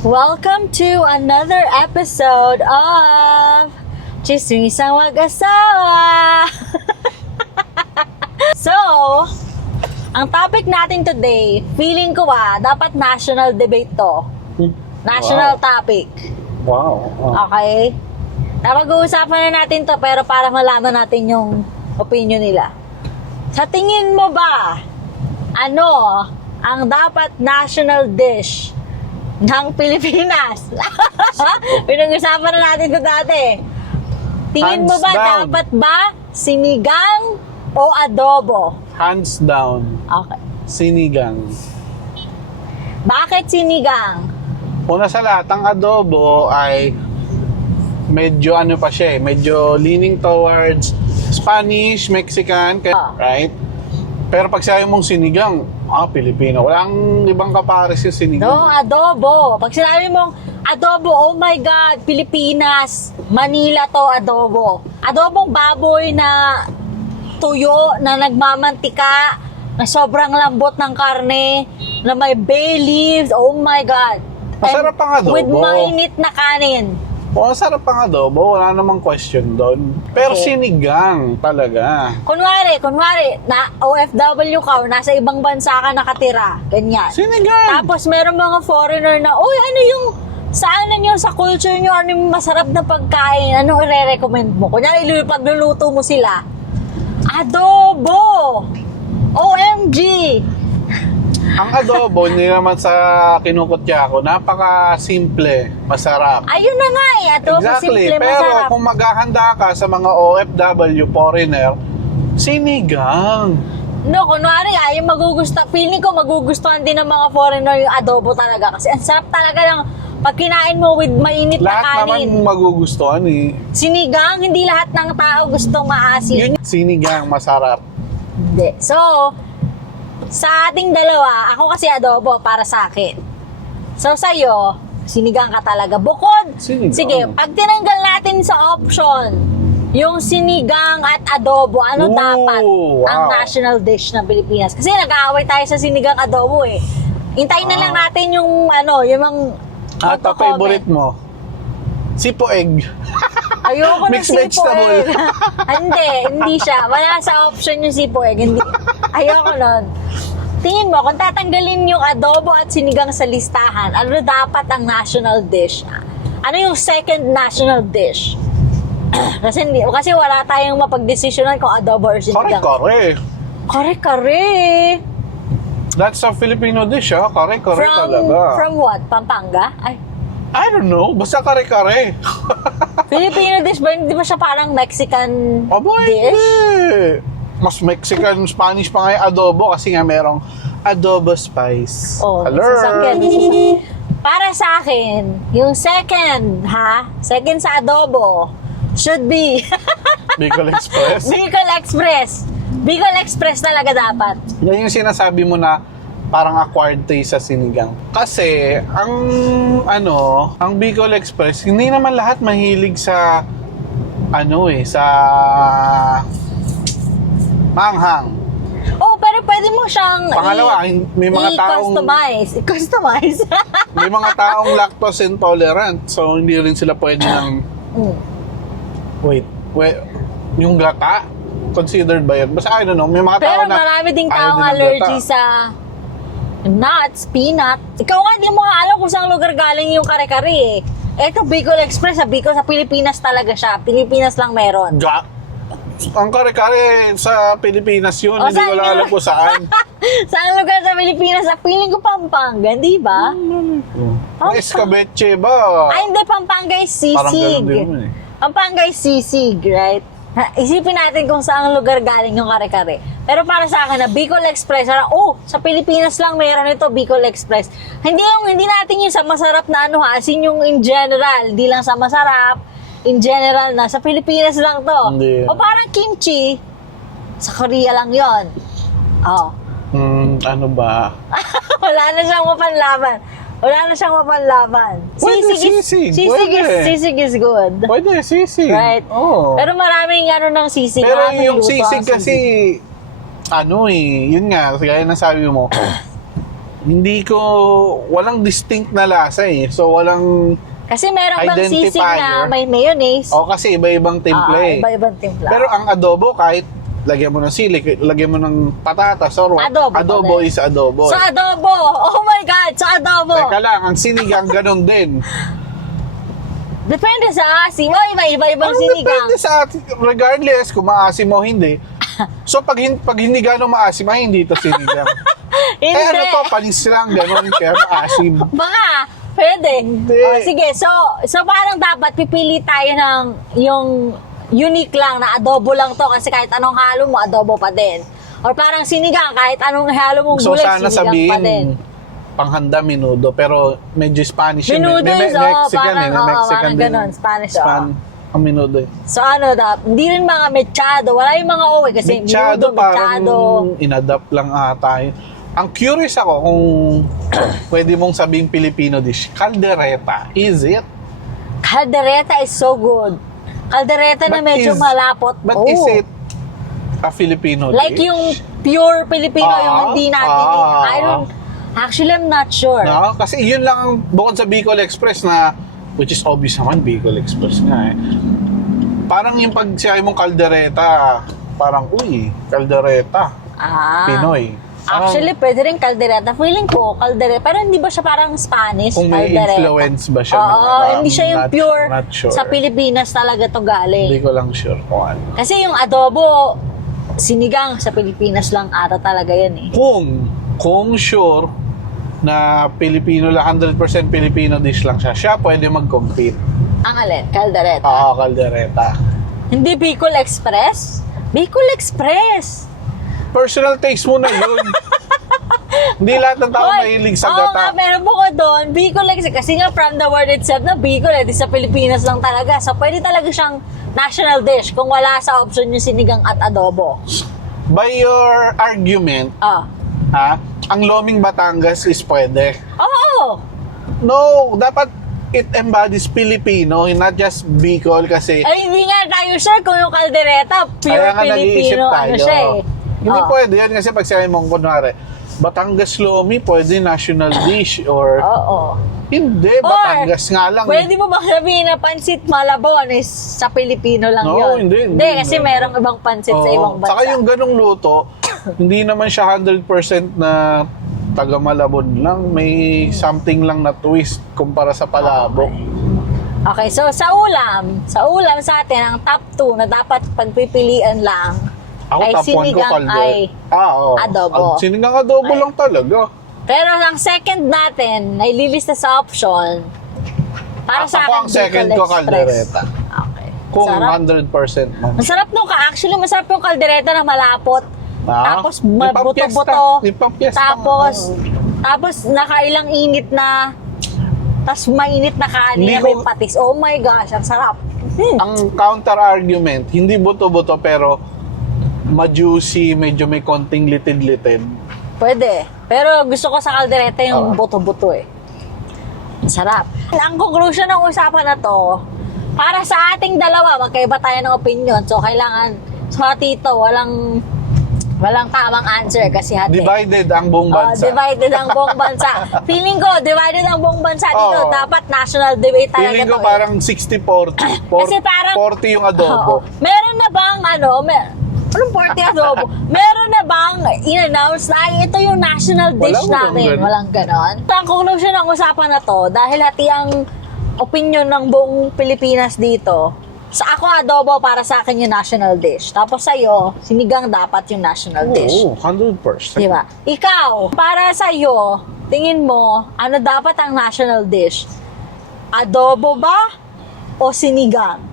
Welcome to another episode of Chismisang Mag-asawa! So, ang topic natin today, feeling ko dapat national debate to. National topic. Wow. Okay? Napag-uusapan na natin to pero para malaman natin yung opinion nila. Sa tingin mo ba, ano ang dapat national dish ng Pilipinas? Pinag-usapan na natin ito dati. Tingin mo Hands ba down. dapat ba sinigang o adobo? Hands down. Okay. Sinigang. Bakit sinigang? Una sa lahat, ang adobo ay medyo ano pa siya medyo leaning towards Spanish, Mexican, right? Pero pag sabi mong sinigang, Pilipino. Walang ibang kapares yung sinigang. No, adobo. Pag sinabi mong adobo, oh my God, Pilipinas, Manila to adobo. Adobong baboy na tuyo, na nagmamantika, na sobrang lambot ng karne, na may bay leaves, oh my God. Masarap ang adobo. With mainit na kanin. Masarap ang adobo, wala namang question doon. Pero Okay. sinigang talaga. Kunwari, na OFW ka or nasa ibang bansa ka nakatira, ganyan. Sinigang! Tapos meron mga foreigner na, uy, ano yung, saan nyo, sa culture nyo, ano yung masarap na pagkain, ano i-recommend mo? Kunyari, pagluluto mo sila, adobo! OMG! Ang adobo, hindi naman sa kinukutya ko, napaka-simple, masarap. Ayun na nga adobo, Exactly, simple, pero masarap. kung maghahanda ka sa mga OFW, foreigner, sinigang. No, kunwari, yung feeling ko magugustuhan din ng mga foreigner yung adobo talaga. Kasi ang sarap talaga ng pag kinain mo with mainit na Lahat kanin. naman magugustuhan eh. Sinigang, hindi lahat ng tao gustong maasim. Sinigang, masarap. Hindi. So, sa ating dalawa, ako kasi adobo para sa akin. So, sa'yo, sinigang ka talaga. Bukod, Sinigang. sige, pag tinanggal natin sa option, yung sinigang at adobo, ano Ooh, dapat ang wow. national dish ng Pilipinas? Kasi nag-aaway tayo sa sinigang adobo eh. Hintayin na lang natin yung mga At ang favorite mo? Sipo egg. Ayoko ng Mixed sipo vegetable. egg. Hindi siya. Wala sa option yung sipo egg. Hindi. Ayoko nun. Tingin mo, kung tatanggalin yung adobo at sinigang sa listahan, ano dapat ang national dish? Ano yung second national dish? kasi wala tayong mapagdesisyonan kung adobo or sinigang. Kare-kare. Kare-kare. That's a Filipino dish, Kare-kare talaga. From what? Pampanga? Ay, I don't know. Basta kare-kare. Filipino dish ba? Hindi ba siya parang Mexican Aba, dish? hindi. Mas Mexican, Spanish pa nga yung adobo kasi nga merong adobo spice. Oh, may Hello. sasakyan. Para sa akin, yung second sa adobo, should be Bicol Express. Bicol Express. Bicol Express talaga dapat. Yan yung sinasabi mo na parang acquired taste sa sinigang. Kasi, ang Bicol Express, hindi naman lahat mahilig sa, sa manghang. Oh, pero pwede mo siyang Pangalawa, may mga taong i-customize. may mga taong lactose intolerant. So, hindi rin sila pwede ng wait, yung gata considered ba yun? Basta I don't know, may mga tao Pero na marami ding ayaw taong din ng allergy gata. sa nuts, peanut. Ikaw nga, di mo alam kung saan lugar galing yung kare-kare eh. Eto, Bicol Express, sa Pilipinas talaga siya. Pilipinas lang meron. Ang kare-kare sa Pilipinas yun, hindi ko lang alam kung saan. Saan lugar sa Pilipinas? Sa piling ko Pampanga, di ba? May escabeche ba? Ay, hindi. Pampanga is Parang sisig. ganun din yun eh. Pampanga is sisig, right? Isipin natin kung saan lugar galing yung kare-kare. Pero para sa akin na Bicol Express, sa Pilipinas lang meron ito, Bicol Express. Hindi natin yung sa masarap na as in yung in general, di lang sa masarap, in general na, sa Pilipinas lang to. Hindi. O parang kimchi, sa Korea lang yon. Oh. Ano ba? Wala na siyang mapanlaban. Pwede, sisig. Pwede. Sisig is good. Pwede, sisig. Right. Oh. Pero maraming ng sisig. Pero maraming yung luto sisig ang kasi, yun nga, gaya ng sabi mo, walang distinct na lasa eh. So, walang, Kasi meron bang sisig Identifier. na may mayonnaise? kasi iba-ibang timpla eh. Iba-ibang timpla. Pero ang adobo, kahit lagyan mo ng sili, lagyan mo ng patatas or what, Adobo pa din. is adobo. Sa adobo! Oh my God! Sa adobo! Teka lang, ang sinigang ganun din. Depende sa asim. Oh, iba-ibang sinigang. Depende sa atin, regardless kung maasim o hindi. So, pag hindi ganun maasim, hindi ito sinigang. Hindi. Ano to, panis lang, ganun, kaya maasim. Baka, pwede. Hindi. Sige, so parang dapat pipili tayo ng yung unique lang na adobo lang to kasi kahit anong halo mo, adobo pa din. Or parang sinigang, kahit anong halo mong So, gulay, sana sinigang pa din. sabihin, panghanda menudo, pero medyo Spanish yun. Menudo is, Mexican parang, Mexican parang din. ganun, Spanish, Ang menudo eh. So hindi rin mga mechado, wala yung mga owe kasi Mechado, menudo, parang mechado. inadapt lang ata yun. Ang curious ako kung pwede mong sabing Filipino dish. Caldereta, is it? Caldereta is so good. Caldereta na But medyo malapot. But is it a Filipino Like dish? yung pure Filipino, yung hindi natin. Actually, I'm not sure. No? Kasi yun lang ang bukod sa Bicol Express na, which is obvious naman, Bicol Express nga eh. Parang yung pag siya mong Caldereta, parang, Caldereta, Pinoy. Actually, pwede rin caldereta. Feeling ko, caldereta. Pero hindi ba siya parang Spanish? Kung may caldereta? influence ba siya? Hindi siya yung pure not sure. sa Pilipinas talaga to galing. Hindi ko lang sure kung ano. Kasi yung adobo, sinigang sa Pilipinas lang ata talaga yan eh. Kung sure na Pilipino lang, 100% Filipino dish lang siya pwede mag-compete. Ang alin? Caldereta. Caldereta. Hindi Bicol Express? Bicol Express! Personal taste mo na yun. Hindi lahat ng tao mahilig sa Oo nga, gata. meron po ko doon. Bicol Express. Kasi nga from the word itself na Bicol, di sa Pilipinas lang talaga. So, pwede talaga siyang national dish kung wala sa option yung sinigang at adobo. By your argument, ang Loming Batangas is pwede. Oo! No, dapat it embodies Filipino, not just Bicol kasi Ay, hindi nga tayo sure kung yung caldereta, pure kaya nga nag-iisip Filipino, tayo. ano siya eh. Hindi pwede yan kasi pag sinabi mong kunwari, Batangas Lomi, pwede national dish or Oo. hindi, Batangas nga lang. Pwede mo ba sabihin na pansit Malabon is sa Pilipino lang No, yun? hindi, kasi merong ibang pansit sa ibang bansa. Saka yung ganong luto, hindi naman siya 100% na taga Malabon lang. May something lang na twist kumpara sa palabok. Okay, so sa ulam sa atin, ang top 2 na dapat pagpipilian lang ay Top 1 ko sinigang ay adobo. Sinigang adobo lang talaga. Pero ang second natin ay lilista sa option para sa akin, Ako ang second Bicol ko, Express. caldereta. Okay. Kung Sarap. 100% man. Masarap nung actually masarap yung caldereta na malapot. Tapos May buto-buto. pampiesta. Tapos nakailang init na tapos mainit na kanin Hindi na may ko- patis. Oh my gosh, ang sarap. Ang counter argument, hindi buto-buto pero ma-juicy, medyo may konting litid-litid. Pwede. Pero gusto ko sa caldereta yung buto-buto eh. Sarap. Ang conclusion ng usapan na to, para sa ating dalawa, magkaiba tayo ng opinion. So, kailangan, tito, walang tamang answer kasi Divided ang buong bansa. Divided ang buong bansa. Feeling ko, divided ang buong bansa dito. Dapat national debate talaga Feeling ko to. parang 60-40. Kasi parang 40 yung adobo. Meron na bang anong 40 adobo? Meron na bang in-announce na "Ay, ito yung national dish Walang namin? ganun. Walang ganon. Ang conclusion ng usapan na to, dahil hati ang opinion ng buong Pilipinas dito, sa ako adobo para sa akin yung national dish. Tapos sa'yo, sinigang dapat yung national dish. Oo, 100%. Di ba? Ikaw, para sa'yo, tingin mo, ano dapat ang national dish? Adobo ba o sinigang?